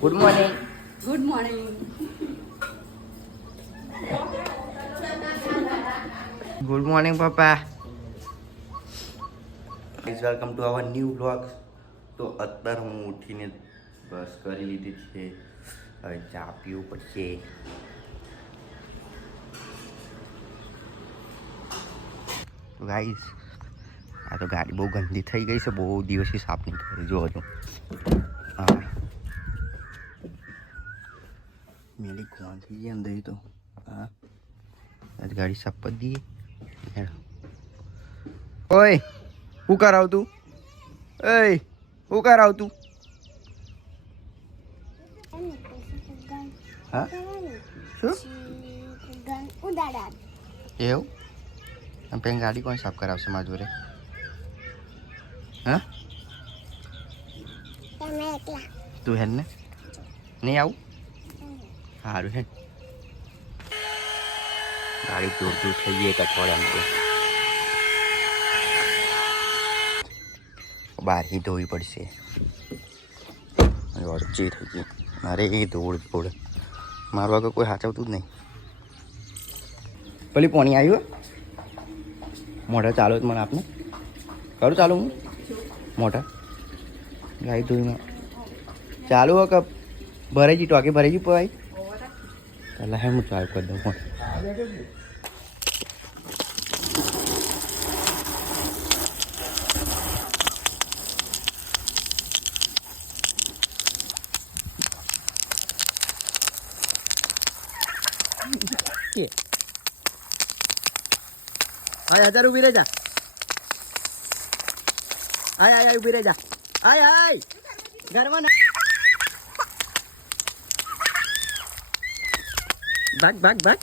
Good morning good morning good morning પપ્પા please welcome to our new blog તો અત્યારે હું ઉઠીને બસ કરી લીધી છે. હવે ચા પીવું પડશે. ગાઈસ આ તો ગાડી બહુ ગંદી થઈ ગઈ છે. બહુ દિવસથી સાફ નહીં કરી જો કોણ થઈ ગઈ અંદર તો હા આજ ગાડી સાફ કરી દઈએ હેડો. ઓય હું કરાવ તું એય હું કરાવ તું હા શું એવું આમ પેન ગાડી કોણ સાફ કરાવશે મારા જોડે હા તું હેન ને નહીં આવું સારું છે ગાડી દૂર દૂર થઈ ગઈ એક અઠવાડિયામાં તો. બહાર ધોવી પડશે. વચ્ચે થઈ ગઈ મારે એ ધોળ ધોળ મારું આગળ કોઈ સાચવતું જ નહીં. પેલી પોણી આવ્યું મોઢા ચાલો મને આપને. કરું ચાલુ હું? મોઢા. ગાઈ ધોઈને ચાલુ હો કે ભરાઈ ટોકી ભરાઈ પવાય પહેલાં હે હું ચાલુ કરી દઉં ફોન આય, હજાર ઊભી રહેજા. આય આય ઊભી રહેજા. આય આય. ઘરમાં ભાગ ભાગ ભાગ.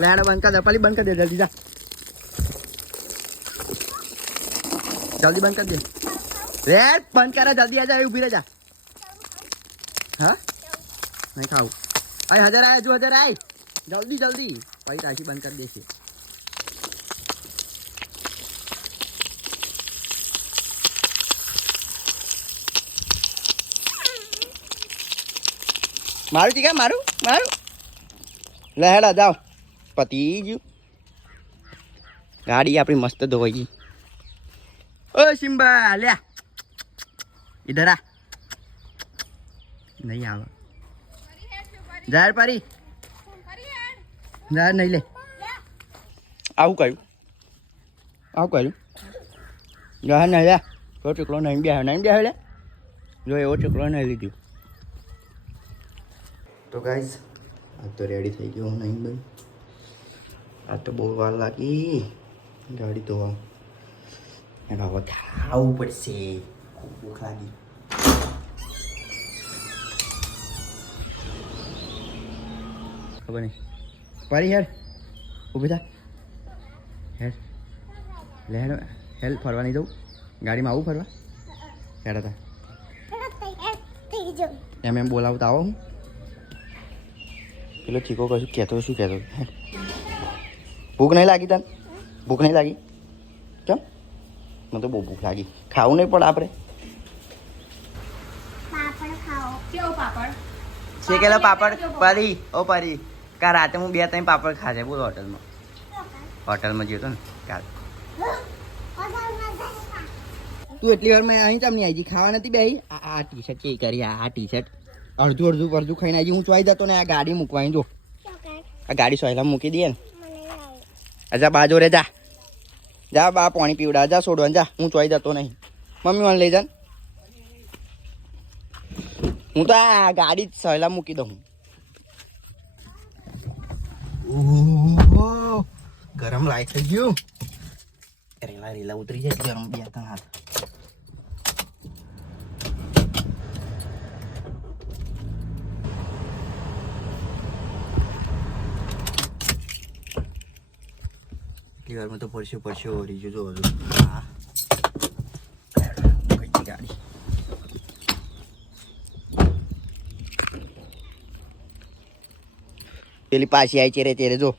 લેણા બંધ કર દે, પાલી બંધ કર દે, જલ્દી જા. જલ્દી બંધ કર દે. રે, બંધ કરે, જલ્દી આજા રહે જા હા? નહીં ખાવું. આય, હજાર આય જો હજાર આય. જલ્દી જલ્દી. પછી તાશી બંધ કરી દેશે મારું ટીકા મારું મારું. લે હેડા જાઓ. પતી ગયું ગાડી આપણી મસ્ત ધોવાઈ ગઈ. ઓ સિમ્બા લે. ઇધર આ નહીં આવે. જાહેર પારી. જાહેર નહીં લે. આવું કર્યું. આવું કર્યું. જાહેર નહીં લે. તો ચીકલો નહીં બે નહીં બે લે. જો એવો ચીકલો નહીં લીધું. તો ગાઈઝ આ તો રેડી થઈ ગયો હું નહીં ભાઈ આ તો બહુ વાર લાગી. ગાડી ધોવા. એને હવે ખાવું પડશે. ખૂબ ભૂખ લાગી. ખબર નહીં. પારી યાર ઊભી થા. હેર લે હેડ. હેલ ફરવા નહીં જવું. ગાડીમાં આવું ફરવા. હેડ હતા એમ એમ બોલાવતા આવો હું. પેલો ચીકો કશું કહેતો શું કહેતો? ભૂખ નહીં લાગી તને? ભૂખ નહીં લાગી? કેમ મને તો બહુ ભૂખ લાગી. ખાવું નહીં પડે આપણે. પાપડ પાપડ? શેકેલો પાપડ? પરી. ઓ પરી. કા રાતે હું બે ત્રણ પાપડ ખાજે બોલ હોટલમાં. હોટલમાં જ્યો તો ને કાલ. તું એટલી વાર મેં અહીં તમને આવી ખાવા નથી બે આ ટી શર્ટ ચેક કરી આ આ ટી શર્ટ અડધું અડધું અડધું ખાઈને આજે હું ચોઈ જતો ને આ ગાડી મૂકવાની, જો. આ ગાડી સોયલા મૂકી દઈએ ને. અજા બાજુ રે, જા. જા બા, પાણી પીવડા જા છોડવા જા. હું ચોઈ જતો નહીં. મમ્મી, મને લઈ જા હું તો આ ગાડી સહેલા મૂકી દઉં. ગરમ લાઈ થઈ ગયું. રેલા રેલા ઉતરી જાય, ગરમ બે ત્રણ હાથ. એટલી વારમાં તો પડશે પડશે ઓરી જો હજુ ગાડી પેલી પાછી આવી છે રે તેરે જો.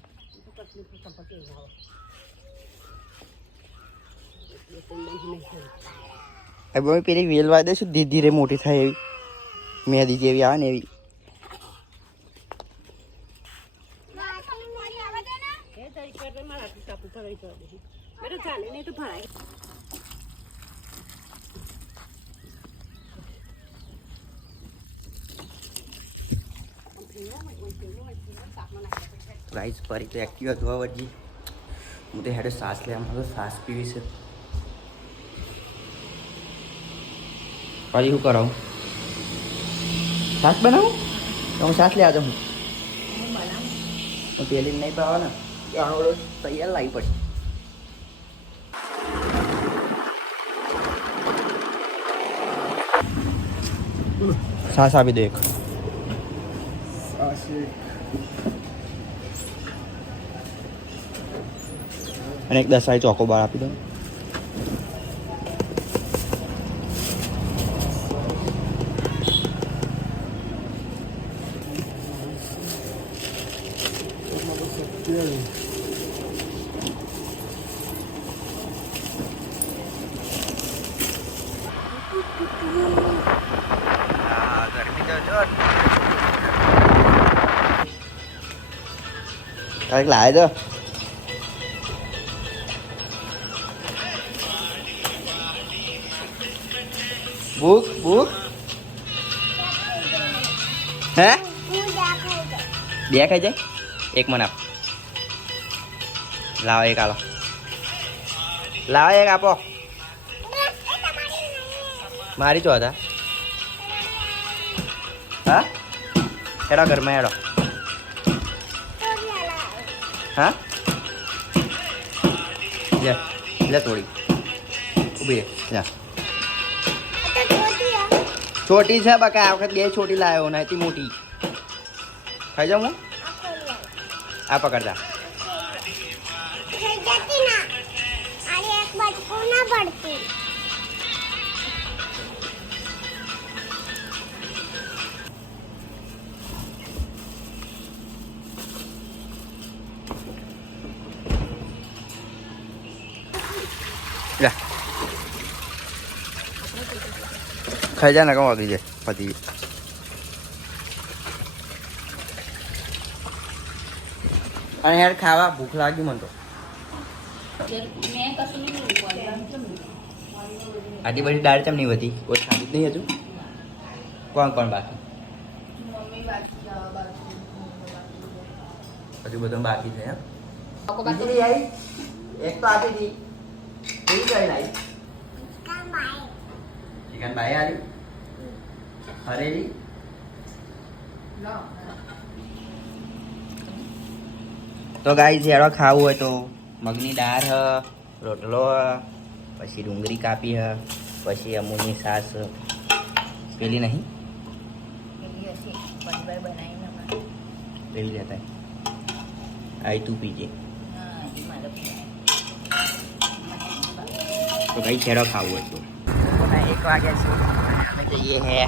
પેલી વેલ દે શું ધીરે ધીરે મોટી થાય એવી. મેદી જેવી આવે ને એવી ગાઈસ ફરી તો એક્ટિવા ધોવા વળજી હું તો હેડે શ્વાસ લેવા માંગો શ્વાસ પીવી છે ફરી શું કરાવું શ્વાસ બનાવું તો હું શ્વાસ લેવા જાઉં હું પેલી નહીં પાવા ને આણોડો તૈયાર લાવી પડશે શ્વાસ આપી દે એક અને એક દસાઈ ચોકો બાર આપી દો Cái lại đó. Buốt, બુક હે? બે ખાઈ જાય? એક મને આપ. લાવો એક આલો. લાવો એક આપો. મારી ચો હતા. હા? હેડો ઘરમાં હેડો. હા? લે લે થોડી ઊભી રહે. જા. છોટી છે બકા આ વખત બે છોટી લાવ્યો નથી મોટી. ખાઈ જાઉં હું? આ પકડતા. ખાઈ જા ને કહું વાગી જાય પતી. અને યાર ખાવા ભૂખ લાગી મને તો. આટલી બધી દાળ ચમ નહીં હતી? કોઈ ખાધી નહીં હજુ? કોણ કોણ બાકી? હજુ બધું બાકી છે એમ? બીજી આવી એક તો આપી હતી લાવી ચિકન બાય. આવી હરેલી? તો ગાઈ જેડો ખાવું હોય તો. મગની દાળ હ રોટલો હ પછી ડુંગળી કાપી હ પછી અમૂલની સાસ પેલી નહીં? પેલી લેતા આઈ તું પીજે. તો કઈ છેડો ખાવું હોય તો. એક વાગ્યા છે. અમે જઈએ હે.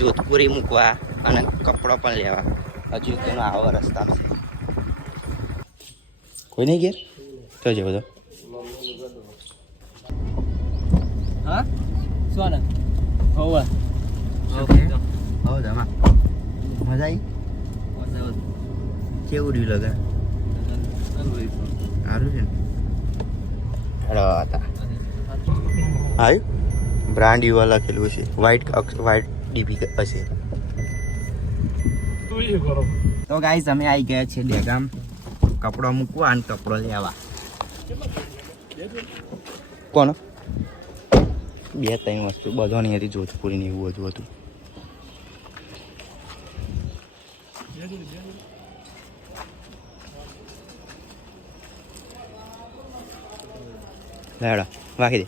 જોધપુરી મૂકવા અને કપડો પણ લેવા. હજુ તેનો આવો રસ્તા છે. કોઈ નહીં ઘેર? તો જવો બધો. હા? આનંદ હોવે. હો જમા મજા આવી કેવું રહ્યું લગન? સારું છે આવ્યું બ્રાન્ડ યુવા લખેલું છે. વ્હાઈટ વ્હાઈટ ડીપી હશે તો ગાઈઝ અમે આવી ગયા છે ડેગામ. કપડો મૂકવા અને કપડો લેવા. કોણ? બે ત્રણ વસ્તુ બધો હતી જોધપુરી ને એવું બધું હતું. લેડો વાગી દે.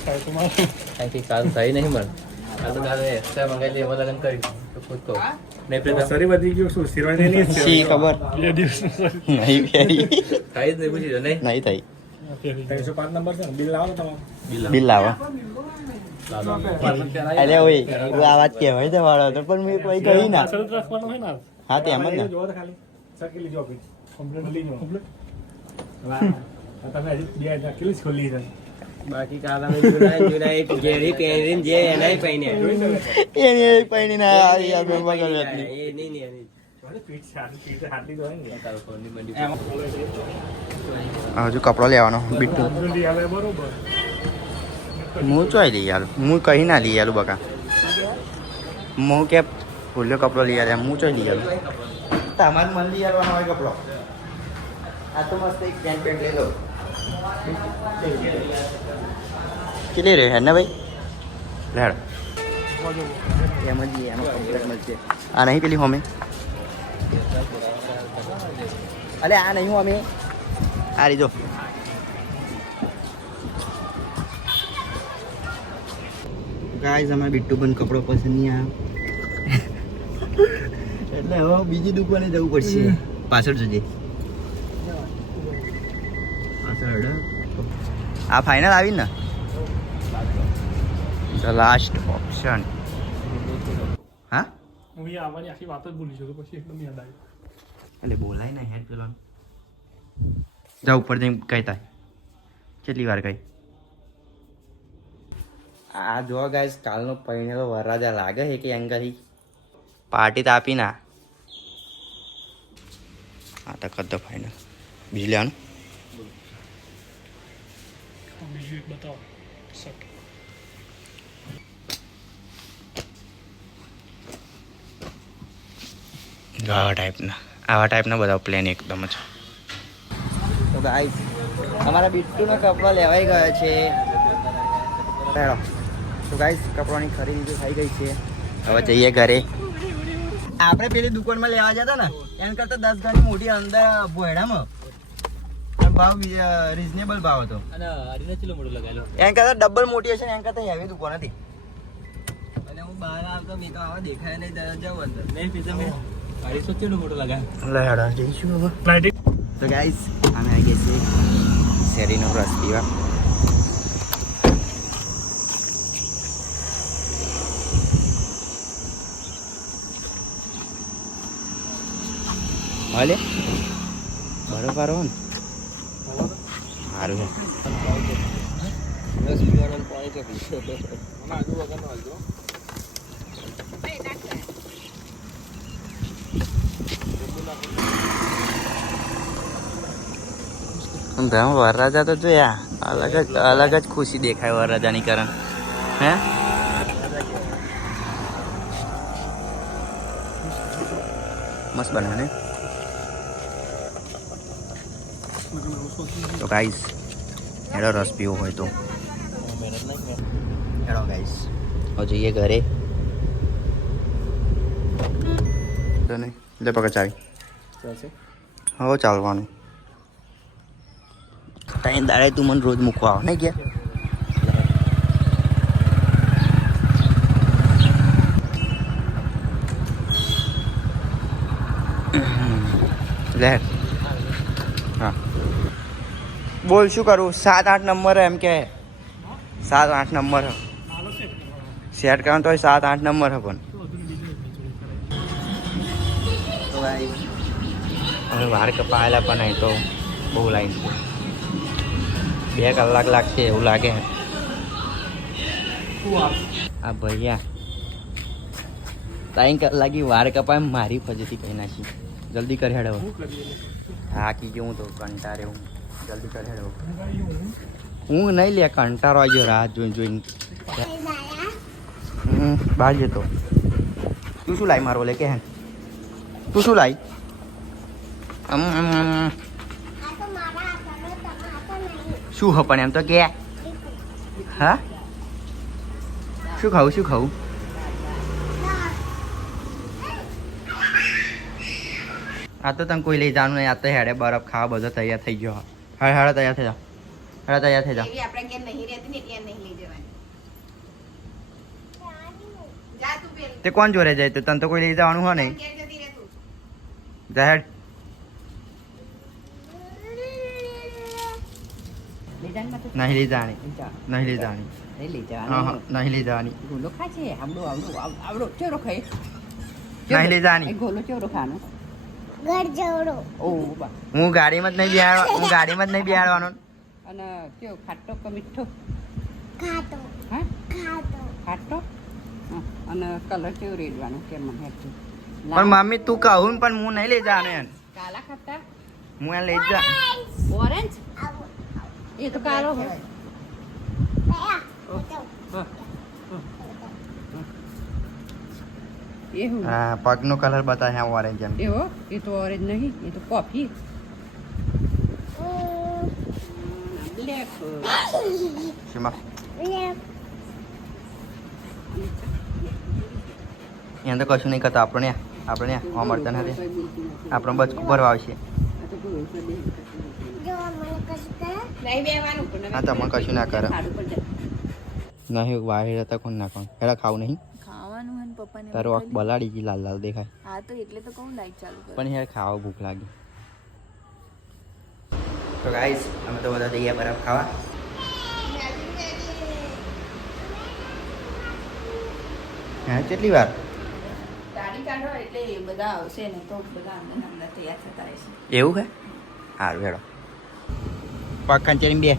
અહીંથી કાલ થઈ નહીં મને કાલ તો કાલે એક્સ્ટ્રા મંગાવી દે એમાં લગન કરી તો ખુદ કહું નહીં પ્રીતમ સરી વધી ગયું શું શિરવાની નહીં શી ખબર બે દિવસ નહીં પહેરી થાય જ નહીં પૂછી નહીં નહીં થઈ ત્રણસો પાંચ નંબર છે બિલ લાવો તમારું બિલ લાવો લાવો. અરે ઓય એવું આ વાત કહેવાય છે વાળો તો પણ મેં કોઈ કહી ના જ હા તે એમ જ ને જો કમ્પ્લેટ લઈ જાઓ તમે હજી બે હજાર કેટલી જ ખોલી છે? બાકી કાલ અમે જૂના જૂના એક ઘેરી પહેરીને જે એનાય પહેરીને એની એ આવી આ મેં મગર એ નહીં નહીં એની. મને પીઠ છે, આટલી પીઠ હાટલી તો હોય ને. તારું ફોનની મંડી હજુ કપડો લેવાનો બીટુ. હું ચોઈ લઈ આલું. હું કહી ના લઈ આલું બકા. હું કે ભૂલ્યો કપડો લઈ આલે હું ચોઈ લઈ આલું. તમારે મન લઈ આવવાનો હોય કપડો. આ તો મસ્ત એક પેન્ટ પેન્ટ લઈ લો. કેટલી રહે ને ભાઈ? લેડ એમ જ એનો કમ્પ્લેટ મળશે. આ નહીં પેલી હોમે? અરે આ નહીં હોમે. આ લીધો ગાઈઝ અમારે બિટ્ટુ પણ કપડો પસંદ નહીં આવ્યો. એટલે હવે બીજી દુકાને જવું પડશે. પાછળ જજે પાછળ આ ફાઇનલ આવી ને? ધ લાસ્ટ ઓપ્શન હા? હું અહીંયા આવવાની આખી વાત જ ભૂલી છું પછી એકદમ યાદ આવી. એટલે બોલાય ને હેડ પેલો જા ઉપર જઈને કહેતા કેટલી વાર કહી? આ જો ગાઈસ કાલનો પૈણેલો વરરાજા લાગે છે કે એંગલથી પાર્ટી તો આપી ના. હા તો કદ ફાઇનલ બીજું લેવાનું બીજું એક બતાવો શકે આવા ટાઈપના આવા ટાઈપના બધા પ્લેન એકદમ જ. તો ગાઈસ અમારા બિટ્ટુના કપડાં લેવાઈ ગયા છે. પહેરો. તો ગાઈસ કપડાની ખરીદી તો થઈ ગઈ છે. હવે જઈએ ઘરે. આપણે પેલી દુકાનમાં લેવા જતા ને એના કરતા દસ ગણી મોટી અંદર ભોયડામાં. ભાવ રિઝનેબલ ભાવ હતો. અને હરીને કિલો મોટું લગાવેલો એમ કરતા ડબલ મોટી હશે ને એમ કરતા હેવી દુકાન હતી. અને હું બહાર આવતો મેં તો આવા દેખાય નહીં તરત જાઉં અંદર. મેં પીઝા મેં અઢીસો ચેલો મોટું લગાવે લે જઈશું હવે. તો ગાઈસ અમે આવી ગયા છીએ શેરીનો રસ પીવા. હાલે? બરોબર હો ને? સારું વરરાજા તો જોયા. અલગ જ અલગ જ ખુશી દેખાય વરરાજાની કારણ. હે? મસ્ત બને તો ગાઈસ એડો રસ પીવો હોય તો. એડો ગાઈસ હવે જઈએ ઘરે. તો નહીં. લે પકડ ચાવી. હવે ચાલવાનું. ત્રણ દાડે તું મને રોજ મૂકવા આવ નહીં ગયા લે. બોલ, શું કરું? સાત, આઠ નંબર એમ કે. સાત, આઠ નંબર. હે. સેટ કરવાનું તો સાત, આઠ નંબર હે પણ. હવે વાર કપાયેલા પણ અહીં તો બહુ લાઈન બે કલાક લાગશે એવું લાગે. આ ભૈયા. ત્રણ કલાકી વાર કપાય મારી ફજેથી કહી નાખી. જલ્દી કરી હેડો થાકી ગયો હું તો કંટાળે હું. હું નહીં લે, કંટાળો આવી ગયો જોઈ જોઈને. બહાર જતો. તું શું લાઈ મારો લે કે તું શું નહીં શું હો પણ એમ તો કે? હા? શું ખાવું શું ખાવું? આ તો તમે કોઈ લઈ જવાનું નહીં, આ તો હેડે બરફ ખાવા, બધો તૈયાર થઈ ગયો. હા હાડા તૈયાર થઈ જાઓ. હાડા તૈયાર થઈ જાઓ. એવી આપણે કે નહીં રહેતી ને ત્યાં નહીં લઈ જવાની. જા તું પેલ. તે કોણ જોડે જાય? તો તને તો કોઈ લઈ જવાનું હોય નહીં. ઘેર જતી રહે તું? જા હેડ. લઈ જાને માથે. નહીં લઈ જવાની. નહીં લઈ જવાની. નહીં લઈ જવાની. નહીં લઈ જવાની. ગોલો ખાય છે. આવડો આવડો આવડો ચોરો ખાય. નહીં લઈ જવાની. ગોલો ચોરો બા હું ગાડીમાં જ નહીં બિહાડવા હું ગાડીમાં જ નહીં બિહાડવાનો. અને કેવો ખાટો કે મીઠો? ખાતો હા? ખાટો. ખાટો? હા, અને કલર કેવો રેડવાનો કે મને હેઠું? પણ મમ્મી તું કહું પણ હું નહીં લઈ જવાનો એને કાલા ખાટા હું એને લઈ જા ઓરેન્જ? એ તો કાળો હોય એવું? હા પગનો કલર બતાવે છે ઓરેન્જ એમ. એવો? એ તો ઓરેન્જ નહીં એ તો કોફી બ્લેક શીમા? લે તો કશું નહીં કરતા આપણે આપણે મળતા નથી. આપણો બચકું ભરવા આવશે જો મને કશું કરે નહીં બેવાનું પણ હા તમને કશું ના કરે. નહીં વાહેર હતા કોણ ના કોણ હેડા ખાવું નહીં. પપ્પાને તારો આંખ બલાડી ગઈ લાલ લાલ દેખાય. હા તો એટલે તો કહું લાઈટ ચાલુ કર. પણ યાર ખાવા ભૂખ લાગી. તો ગાઈસ અમે તો બધા જઈએ બરફ ખાવા. હા કેટલી વાર? બધા આવશે ને તો બધા અંદર ને તૈયાર થતા રહેશે. એવું હે સારું હેડો. પગ ચેરી બે.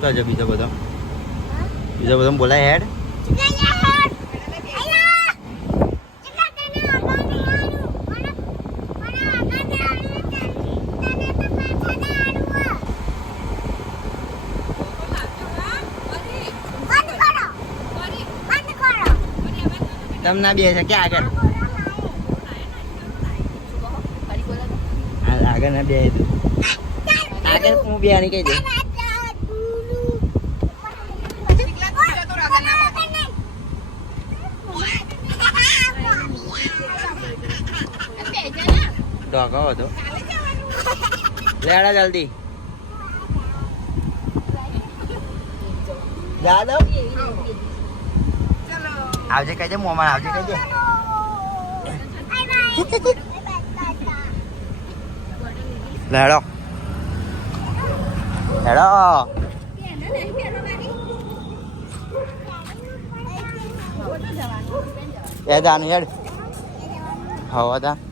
તો જો બીજો બધો. બીજો બધા બોલાય હેડ તમને બે છે ક્યાં આગળ આગળ ના બે આગળ હું બે ની કહી દે ડોગો હતો લેડા જલ્દી. જા દો. આવજે કહેજે મોમાં આવજે કહેજે. લેડો. લેડો. એ દાન હેડ. હવા તા.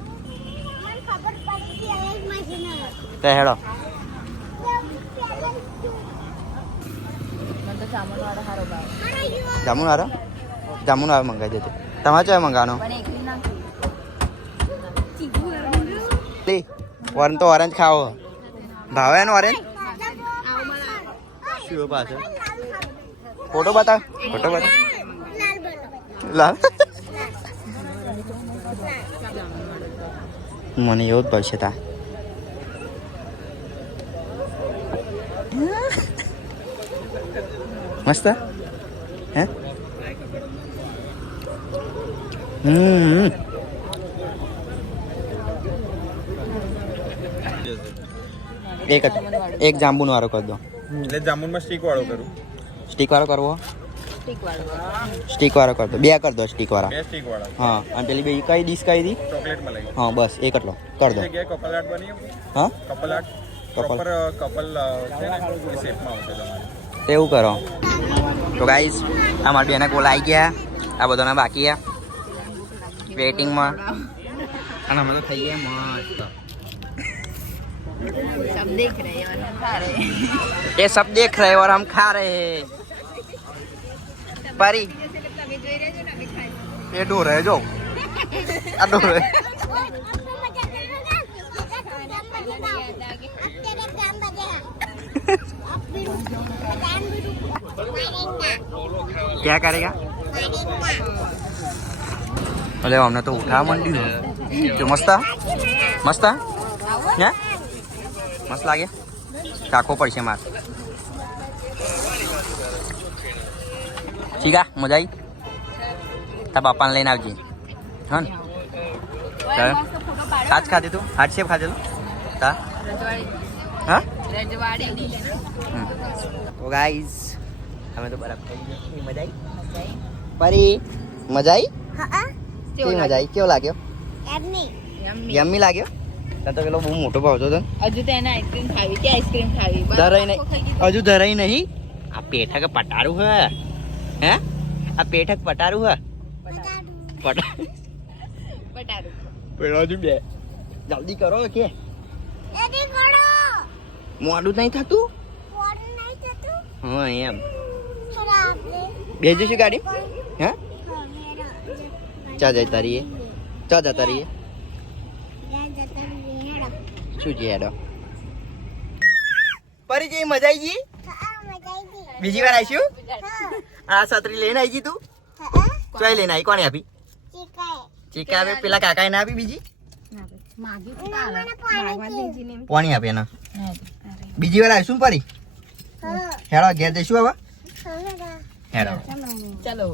તે હેડો. જામુન હારો જામુન વાળો મંગાવી દેજો તમારે નાખી લી, ઓરેન્જ તો ઓરેન્જ ખાવો. ભાવે ને ઓરેન્જ? શું પાછળ ફોટો બતાવ. ફોટો બતાવ. લાલ મને એવો જ ભાવશે તા. મસ્ત? હે? હમ. એક એક જાંબુનો વાળો કરી દો. એટલે જામુનમાં સ્ટીક વાળો કરું. સ્ટીક વાળો કરવો? સ્ટીક વાળો. કરી દો. બે કરી દો સ્ટીક વાળા. બે સ્ટીક વાળા. હા અને પેલી બે કઈ ડીશ કઈ દી? ચોકલેટ મલાઈ હા બસ એક એટલો કરી દો. કપલ આર્ટ બની હા? Couple art couple. કપલ છે ને એ શેપમાં આવશે તમારે. એવું કરો. તો ગાઈસ આ મારી બેને કોલ આવી ગયા. આ બધાના બાકી ગયા વેટિંગમાં અને અમે તો થઈ ગયા મસ્ત. એ સબ દેખ રહે ઓર હમ ખા રહે પારી. એ ડો રહે જો. આ ડો રહે क्या करेगा અલે અમને તો ઉઠાવા માંડ્યું જો મસ્ત મસ્ત હે મસ્ત લાગે ચાખવો પડશે મારે ઠીક આ મજા આવી તાર બાપાને લઈને આવજે હા ને ચાલ. હાજ ખાધી તું હાજ શેપ ખાધેલું તા હા હમ. તો ગાઈઝ અમે તો બરાબર થઈ ગયા. મજા આવી પરી મજા આવી કેવી મજા આવી કેવો લાગ્યો? યમ્મી. લાગ્યો? તને તો પેલો બહુ મોટો ભાવતો હતો હજુ તો એને આઈસ્ક્રીમ ખાવી કે આઈસ્ક્રીમ ખાવી? ધરાઈ નહીં. હજુ ધરાઈ નહીં? આ પેઠક પટારું હે? હે? આ પેઠક પટારું હે? પટારું. પટારું. પેલો હજુ બે. જલ્દી કરો કે. મોડું નહીં થતું? મોડું નહીં થતું? હા એમ. આપણે બે જઈશું ગાડી હા. ચા જતા રહીએ ચા જતા રહીએ. શું છે હેડો પરી જઈ મજા આવી ગઈ. બીજી વાર આવીશું આ છત્રી લઈને આવી ગઈ તું ચોય લઈને આવી કોને આપી ચીકા આપે પેલા કાકાએ ના આપી બીજી પાણી આપે એના બીજી વાર આવીશું પરી હા, હેડો ઘેર જઈશું હવે હેડો. ચલો.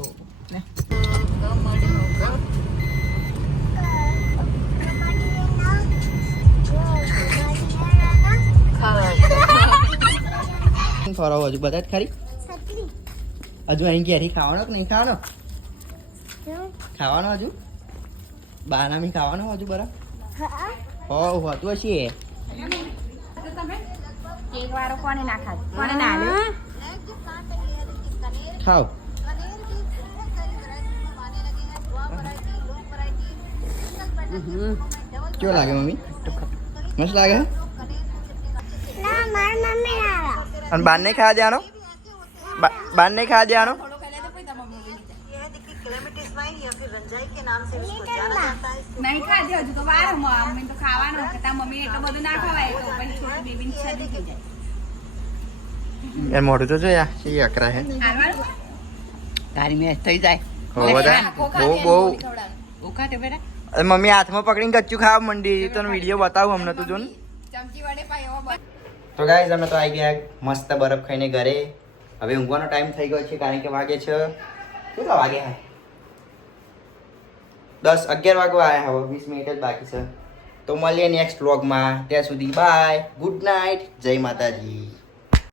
ફરો હજુ બધા જ ખરી? હજુ અહીં ઘેરી ખાવાનો કે નહીં ખાવાનો? ખાવાનો હજુ? બાનામી ખાવાનો હજુ બરા? હો હોતું હશે કોને ના ખાધો? કોને ના ખાઓ. કેવો લાગે મમ્મી? મસ્ત લાગે. અને બાર નહીં ખાવા દેવાનો? બાર નહીં ખાવા દેવાનો? નહીં ખાધી હજુ તો વાર મમ્મી તો ખાવાનું મમ્મી એટલું બધું ના ખવાય તો પછી છોટી બેબી ની થઈ જાય. એ મોઢું તો જોયા એ અકરા હે. તારી મેચ થઈ જાય. બધા બહુ બહુ. મમ્મી હાથમાં પકડીને કચ્ચું ખાવા મંડી તને વીડિયો બતાવું હમણાં તું જો ને ચમચી વડે પાય એવો બસ તો ગાઈઝ અમે તો આવી ગયા મસ્ત બરફ ખાઈને ઘરે. હવે ઊંઘવાનો ટાઈમ થઈ ગયો છે કારણ કે વાગે છે. કેટલા વાગે હા? દસ અગિયાર વાગવા આવ્યા હવે વીસ મિનિટ જ બાકી છે. તો મળીએ નેક્સ્ટ વ્લોગમાં ત્યાં સુધી બાય ગુડ નાઇટ જય માતાજી.